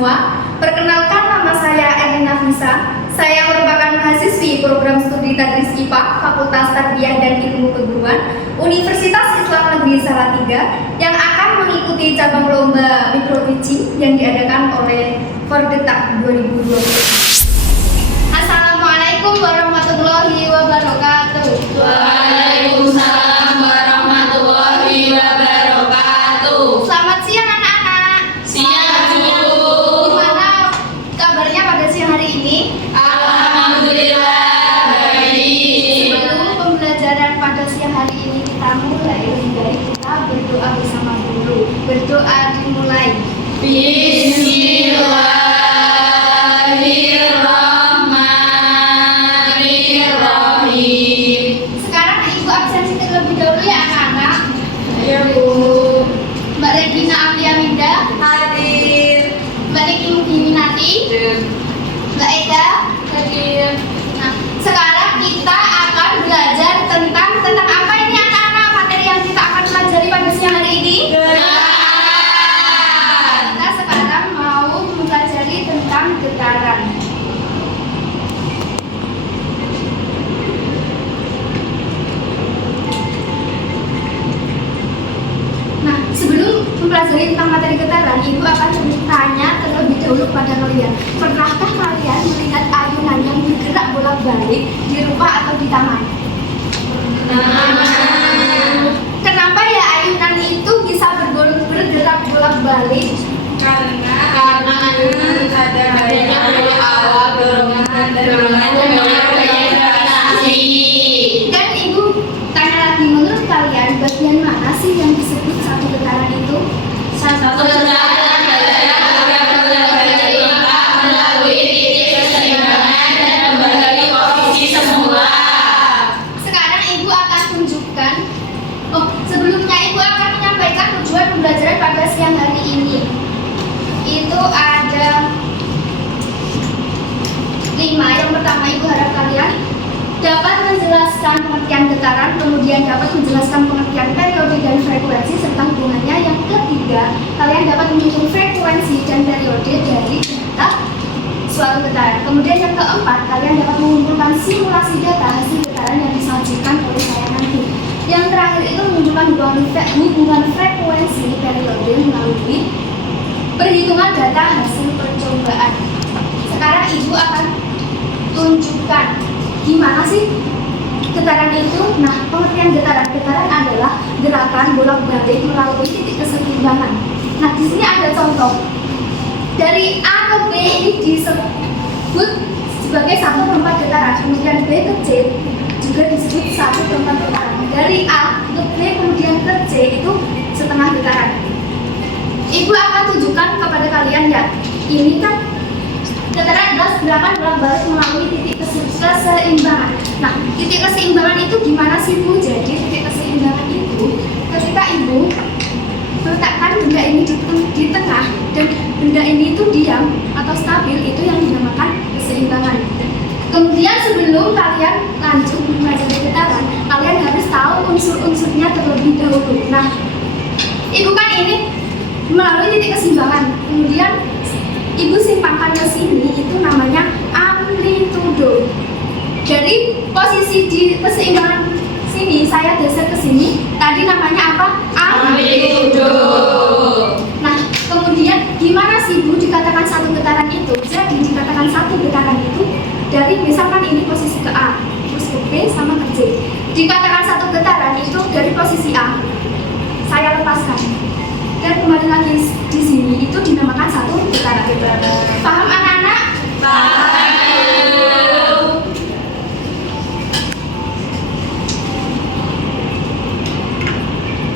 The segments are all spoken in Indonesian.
semua. Perkenalkan, nama saya Erlina Fisa. Saya merupakan mahasiswi program studi Tadris IPA Fakultas Tarbiyah dan Ilmu Keguruan Universitas Islam Negeri Salatiga yang akan mengikuti cabang lomba mikro teaching yang diadakan oleh Fordetak 2020. Assalamualaikum warahmatullahi wabarakatuh. Waalaikumsalam warahmatullahi wabarakatuh. Selamat siang anak-anak. Siang, Bu. Gimana kabarnya pada siang hari ini? Alhamdulillah baik. Sebelum pembelajaran pada siang hari ini kita mulai, lebih baik kita berdoa bersama dulu. Berdoa dimulai. Bismillahirrahmanirrahim. Sekarang Ibu absensi terlebih dahulu ya anak-anak. Ya, Bu. Mbak Regina Amelia Minda, Hadir. Mbak Niki Mugiminati, Mbak Eda, hadir. Nah, sekarang kita akan belajar tentang apa ini anak-anak, materi yang kita akan pelajari pada siang hari ini. Kita sekarang mau mempelajari tentang getaran. Nah, sebelum mempelajari tentang materi getaran, Ibu akan bertanya terlebih dahulu pada kalian. Pernahkah kalian melihat ayunan yang bergerak bolak-balik di rumah atau di taman? Kenapa ya ayunan itu bisa bergerak bolak-balik? Karena ada banyak awal dorongan gravitasi. Dan Ibu tanya lagi, menurut kalian bagian mana sih yang disebut satu getaran itu? Satu getaran melalui titik keseimbangan dan kembali ke posisi semula. Sekarang Ibu akan tunjukkan. Sebelumnya Ibu akan menyampaikan tujuan pembelajaran pada siang hari ini. Itu ada 5. Yang pertama, Ibu harap kalian dapat menjelaskan pengertian getaran, kemudian dapat menjelaskan pengertian periode dan frekuensi serta hubungannya. Yang ketiga, kalian dapat menghitung frekuensi dan periode dari data suatu getaran. Kemudian yang keempat, kalian dapat mengumpulkan simulasi data hasil getaran yang disajikan oleh saya nanti. Yang terakhir itu menunjukkan hubungan frekuensi periode melalui perhitungan data hasil percobaan. Sekarang Ibu akan tunjukkan gimana sih getaran itu. Nah, pengertian getaran adalah gerakan bolak-balik melalui titik keseimbangan. Nah, di sini ada contoh. Dari A ke B ini disebut sebagai 1/4 getaran, kemudian B ke C juga disebut 1/4 getaran. Dari A ke B kemudian ke C itu setengah getaran. Ibu akan tunjukkan kepada kalian ya. Ini kan getaran adalah gerakan bolak-balik melalui titik keseimbangan. Nah, titik keseimbangan itu gimana sih Bu? Jadi titik keseimbangan itu ketika Ibu meletakkan benda ini di tengah dan benda ini itu diam atau stabil, itu yang dinamakan keseimbangan. Kemudian sebelum kalian lanjut mempelajari getaran, kalian harus tahu unsur-unsurnya terlebih dahulu. Nah, Ibu kan ini melalui titik keseimbangan, kemudian Ibu simpangkan ke sini, itu namanya amplitudo. Dari posisi di keseimbangan sini, saya geser ke sini, tadi namanya apa? Amplitudo. Nah, kemudian gimana sih Bu dikatakan satu getaran itu? Jadi dikatakan satu getaran itu dari misalkan ini posisi ke A, terus ke B sama ke C. Dikatakan satu getaran itu dari posisi A, saya lepaskan, dan kembali lagi di sini, itu dinamakan satu getaran. Paham anak-anak? Paham.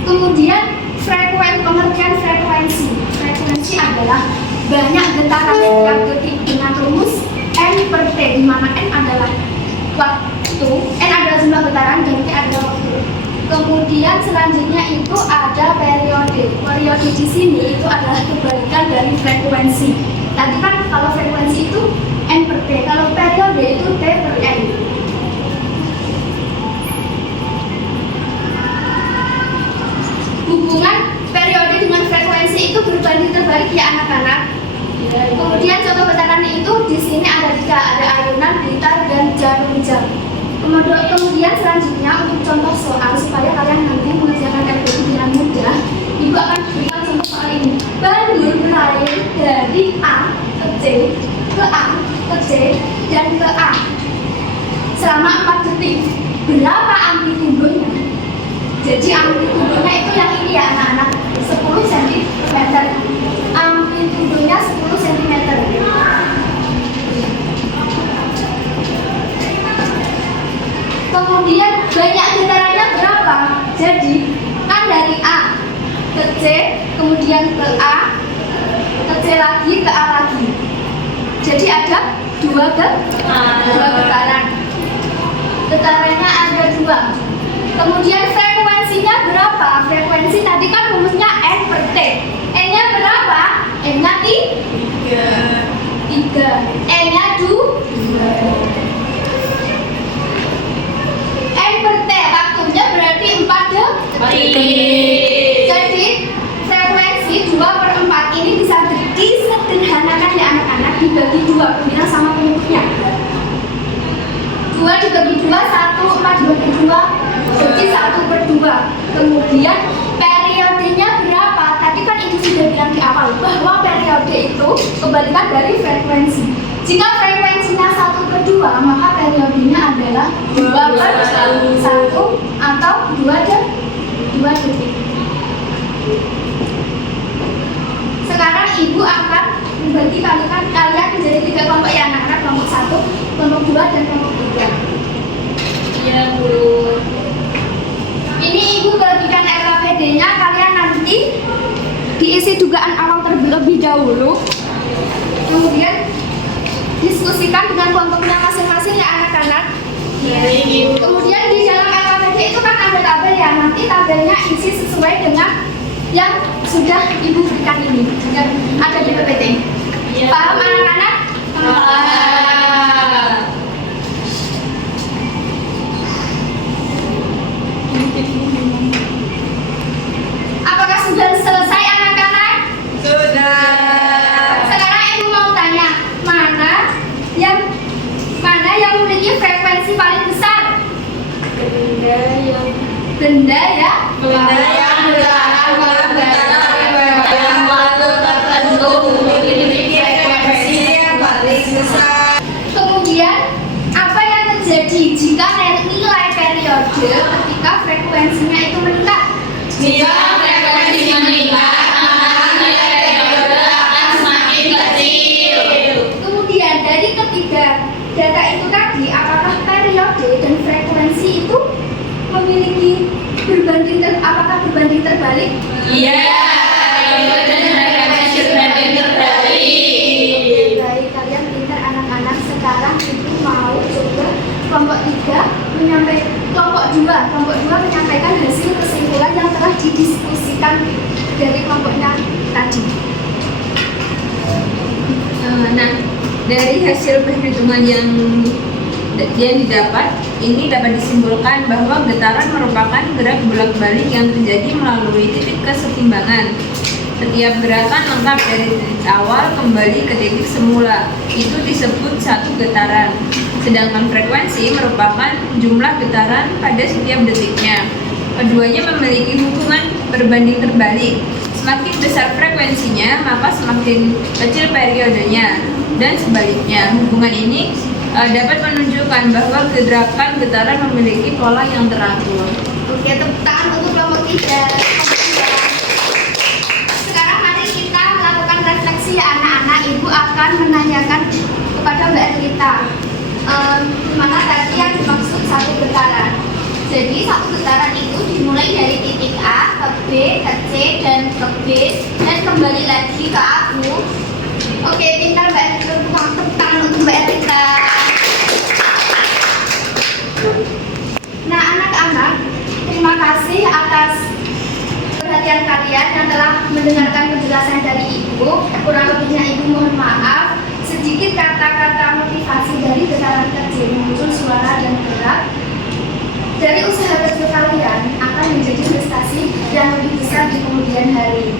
Kemudian pengertian frekuensi. Frekuensi adalah banyak getaran yang terjadi dengan rumus N/T, di mana N adalah waktu, N adalah jumlah getaran, dan T adalah waktu. Kemudian selanjutnya itu ada periode. Periode di sini itu adalah kebalikan dari frekuensi. Tadi kan kalau frekuensi itu N/T, kalau periode itu T/N. Hubungan periode dengan frekuensi itu berbanding terbalik ya anak-anak. Kemudian contoh getaran itu di sini ada 3, ada ayunan, blitar, dan jarum jam. Kemudian selanjutnya untuk contoh soal supaya kalian nanti mengerjakan RPU dengan mudah, Ibu akan berikan contoh soal ini. Balur berlayar dari A ke C, ke A, ke C, dan ke A selama 4 detik. Berapa amplitudonya? Jadi amplitudonya itu yang ini ya anak-anak, 10 cm. Amplitudonya 10 cm. Kemudian banyak getarannya berapa? Jadi kan dari A ke C, kemudian ke A, ke C lagi, ke A lagi. Jadi ada 2 getaran. Getarannya ada 2. Kemudian frekuensinya berapa? Frekuensi tadi kan rumusnya N per T. N-nya berapa? N-nya 3. N-nya 2. N per T waktunya berarti 4 detik. Jadi frekuensi 2/4 ini bisa disederhanakan ya anak-anak, dibagi 2 pembina sama pengikutnya. 2 dibagi 2, 1, 4 dibagi 2, jadi 1/2. Kemudian periodenya berapa? Tadi kan Ibu sudah bilang di awal bahwa periode itu kebalikan dari frekuensi. Jika frekuensinya 1/2, maka periodenya adalah 2/1 atau 2 detik. Sekarang Ibu akan membagi kalian menjadi 3 kelompok ya anak-anak, kelompok 1, kelompok 2, dan kelompok 3. Iya, Bu. Ini Ibu bagikan RKPD-nya, kalian nanti diisi dugaan awal terlebih dahulu. Kemudian diskusikan dengan kelompoknya masing-masing ya anak-anak. Kemudian di dalam RKPD itu kan ada tabel ya, nanti tabelnya isi sesuai dengan yang sudah Ibu berikan ini, yang ada di PPT. Paham anak-anak? Apakah sudah selesai anak-anak? Sudah. Sekarang Ibu mau tanya, mana yang memiliki frekuensi paling besar? Benda ya? Benda yang bergerak dalam waktu tertentu memiliki frekuensi yang paling besar. Kemudian apa yang terjadi jika nilai periode ketika frekuensinya itu meningkat? Jika frekuensinya meningkat, maka nilai periode akan semakin kecil. Kemudian dari ketiga data itu tadi, apakah periode dan frekuensi itu memiliki apakah berbanding terbalik? Iya, periode dan frekuensi berbanding terbalik. Baik, kalian pintar anak-anak. Sekarang Ibu mau coba kelompok 3 kelompok 2 menyampaikan hasil kesimpulan yang telah didiskusikan dari kelompoknya tadi. Nah, dari hasil perhitungan yang didapat, ini dapat disimpulkan bahwa getaran merupakan gerak bolak-balik yang terjadi melalui titik kesetimbangan. Setiap gerakan lengkap dari titik awal kembali ke titik semula. Itu disebut satu getaran. Sedangkan frekuensi merupakan jumlah getaran pada setiap detiknya. Keduanya memiliki hubungan berbanding terbalik. Semakin besar frekuensinya, maka semakin kecil periodenya. Dan sebaliknya, hubungan ini dapat menunjukkan bahwa gerakan getaran memiliki pola yang teratur. Oke, tepuk tangan untuk kelompok 3. Sekarang mari kita melakukan refleksi ya anak-anak. Ibu akan menanyakan kepada Mbak Elita, mana tadi yang dimaksud satu getaran. Jadi satu getaran itu dimulai dari titik A ke B, ke C, dan ke B, dan kembali lagi ke A. Oke, pintar Mbak Elita. Tepuk tangan untuk Mbak Elita. Nah anak-anak, terima kasih atas perhatian kalian yang telah mendengarkan penjelasan dari Ibu. Kurang lebihnya Ibu mohon maaf. Sedikit kata-kata motivasi dari getaran kecil muncul suara dan gerak. Dari usaha kecil kalian akan menjadi prestasi yang lebih besar di kemudian hari.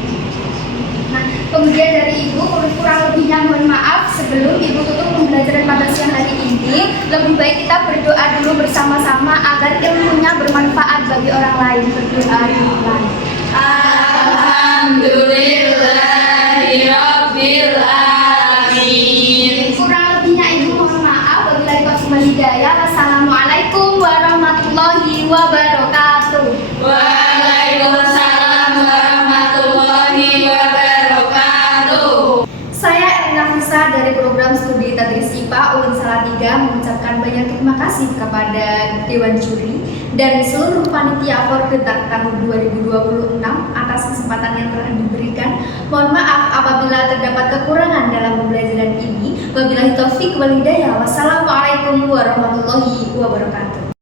Nah, kemudian dari Ibu, kurang lebihnya mohon maaf. Sebelum Ibu tutup pembelajaran pada siang hari ini, lebih baik kita berdoa dulu bersama-sama agar ilmunya bermanfaat bagi orang lain. Berdoa dimulai. Alhamdulillahi Rabbil Alamin. Kurang lebihnya Ibu mohon maaf. Wabillahi taufiq wal hidayah. Wassalamualaikum warahmatullahi wabarakatuh. Waalaikumsalam warahmatullahi wabarakatuh. Saya Erina Fisa dari program studi Tadris IPA UIN Salatiga mengucapkan banyak terima kasih kepada Dewan Juri dan seluruh panitia Fordetak tahun 2026 atas kesempatan yang telah diberikan. Mohon maaf apabila terdapat kekurangan dalam pembelajaran ini. Wabillahi taufiq wal hidayah. Wassalamualaikum warahmatullahi wabarakatuh.